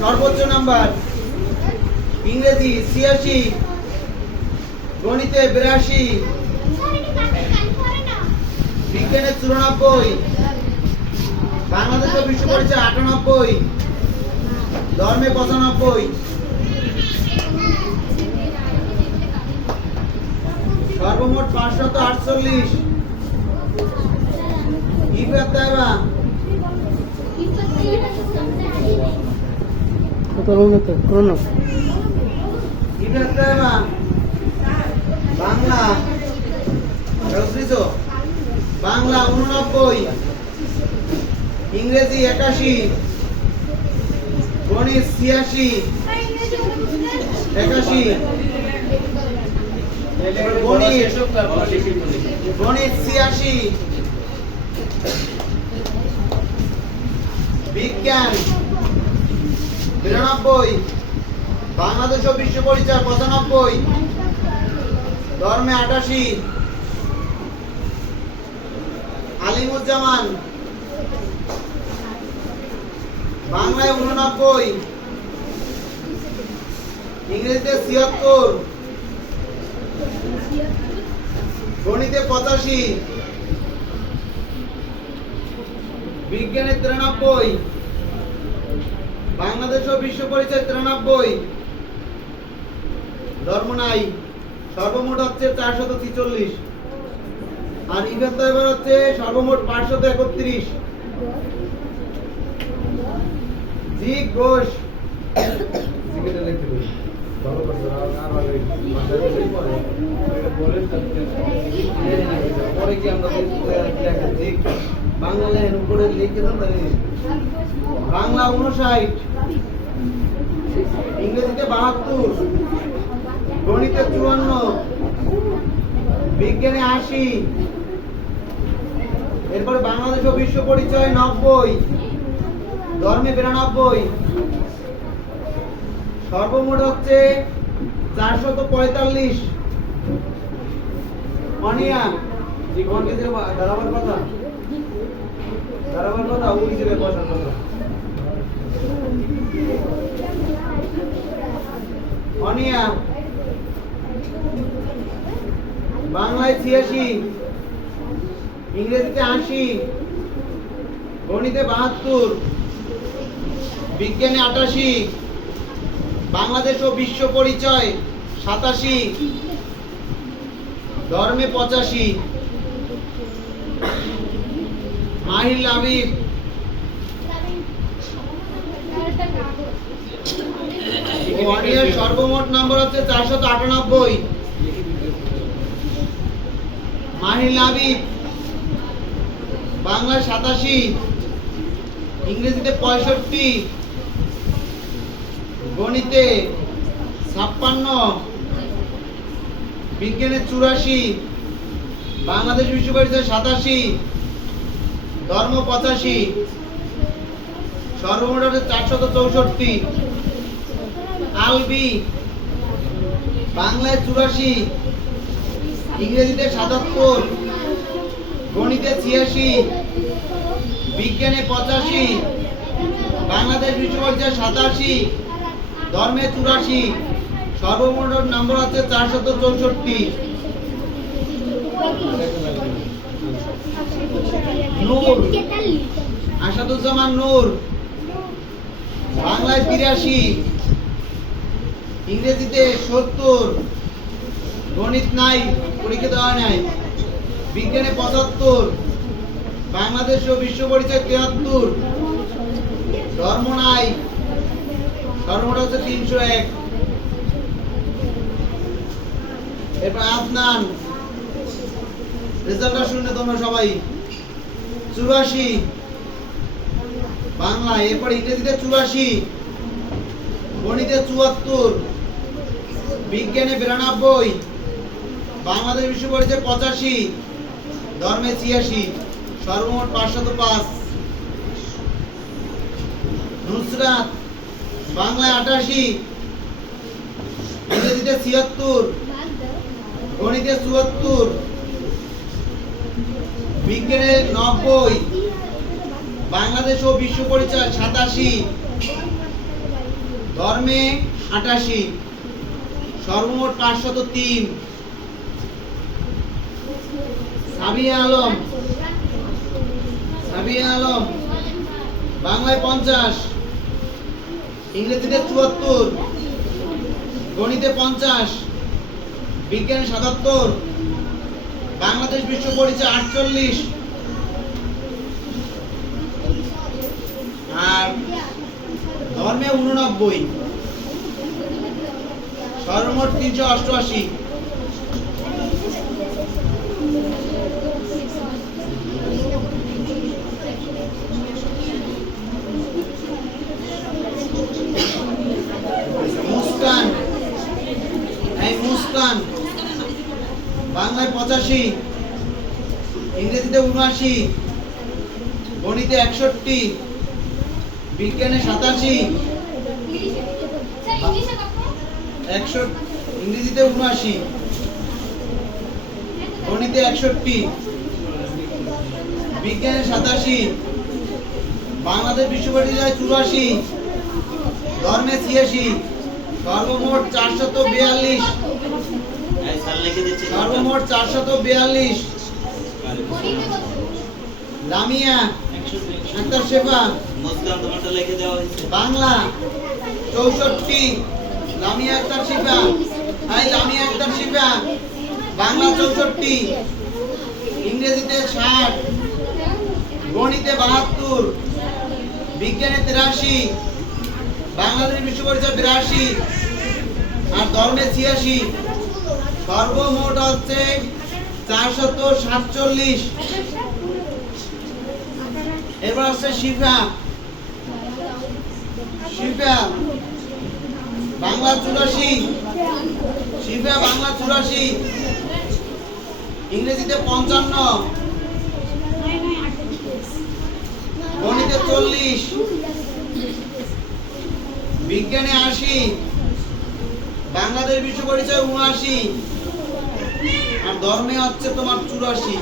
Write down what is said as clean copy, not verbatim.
সর্বোচ্চ নাম্বার, ইংরেজি ৮৬, গণিতে ৮২, বিজ্ঞানে ৯৪, বাংলাদেশ ও বিশ্ব পরিচয় ৯৮, ধর্মে ৯৫, সর্বমোট ৫৪৮। ইফাতাবা ইফাতাবা বাংলা বাংলা ৮৯, ইংরেজি ৮১, গণিত ৮৬, ৮১, গণিত ৮৬, বিজ্ঞান ৯২, বাংলাদেশ ও বিশ্ব পরিচয় ৯৫, ধর্মে ৮৮, আলিমুজ্জামান বাংলায় ৮৯, ইংরেজিতে ৭৬, গণিতে ৮৫, বিজ্ঞানে ৯৩, বাংলাদেশ ও বিশ্ব পরিচয় ৯৩, ধর্ম নাই। সর্বমোট হচ্ছে ৪৪৬। আর ইভেন্ট এবার হচ্ছে সর্বমোট ৫৩১। জি ঘোষ বাংলা ৫৯, ইংরেজিতে ৭২, গণিতে ৫৪, বিজ্ঞানে ৮০, এরপর বাংলাদেশ ও বিশ্ব পরিচয় ৯০, ধর্মে ৯২, সর্বমোট হচ্ছে ৪৪৫। অনিয়া দাঁড়াবার কথা ওই হিসেবে বসার কথা। অনিয়া বাংলায় ৮৬, ইংরেজিতে ৮০, গণিতে ৭২, বিজ্ঞানে ৮৮, বাংলাদেশ ও বিশ্ব পরিচয় ৮৭, ধর্মে ৮৫। মাহিল আবিব ওয়ার্ডিয়ার সর্বমোট নম্বর হচ্ছে ৪৯৮। মাহিল আবিব বাংলা ৮৭, ইংরেজিতে ৬৫, গণিতে ৫৬, বিজ্ঞানে ৮৪, বাংলাদেশ বিশ্ব পরিচয় ৮৭, ধর্ম ৮৫, সর্বমোট হচ্ছে ৪৬৪। আলবি বাংলায় ৮৪, ইংরেজিতে ৭৭, গণিতে ৮৬, বিজ্ঞানে ৮৫, বাংলাদেশ বিশ্ব পরিচয় ৮৭, ধর্মে ৮৪, সর্বমোট নম্বর হচ্ছে ৪৬৪। নূর আসাদুজ্জামান নূর বাংলায় ৮২, ইংরেজিতে ৭০, গণিত নাই, পরীক্ষা দেওয়া নাই, বিজ্ঞানে ৭৫, বাংলাদেশ ও বিশ্ব পরিচয় ৭৩, ধর্ম নাই, সর্বমোট হচ্ছে ৩০১। এরপর আদনান রেজাল্টটা শুনে তোমরা সবাই ৮৪ বাংলা, এরপর ইংরেজিতে ৮৪, গণিতে ৭৪, বিজ্ঞানে ৯২, বাংলাদেশ বিশ্ব পরিচয় ৮৫, ধর্মে ৮৬, সর্বমোট ৫০৫। নুসরাত বাংলায় ৮৮, ইংরেজিতে ৭৬, গণিতে ৭৪, বিজ্ঞানে ৯০, বাংলাদেশ ও বিশ্ব পরিচয় ৮৭, ধর্মে 88, সর্বমোট 503। সাবিয়া আলম, বাংলায় 50, ইংরেজিতে 74, গণিতে 50, বিজ্ঞানে 77, বাংলাদেশ বিশ্ব পরিচয় 48, আর ধর্মে 89, সর্বমোট 388। মুস্কান, বাংলায় 85, ইংরেজিতে 79, গণিতে 61, বিজ্ঞানে 87, ইংরেজিতে 79, গণিতে 61, বিজ্ঞানে 87, বাংলাদেশ বিশ্ব পরিচয় 84, ধর্মে 86, সর্বমোট 442, সর্বমোট 442। লামিয়া আক্তার শেফা, বাংলা 64, লামিয়া আক্তার শিফা, বাংলা 64, ইংরেজিতে 60, গণিতে 72, বিজ্ঞানে 83, বাংলাদেশ বিশ্ব পরিচয় 82, আর ধর্মে 86। সর্বমোট হচ্ছে 447। এরপর হচ্ছে শিফা, বাংলা 84, বাংলা 84, ইংরেজিতে 55, গণিতে 40, বিজ্ঞানে 80, বাংলাদেশ বিশ্ব পরিচয় 79, আর ধর্মে হচ্ছে তোমার 84।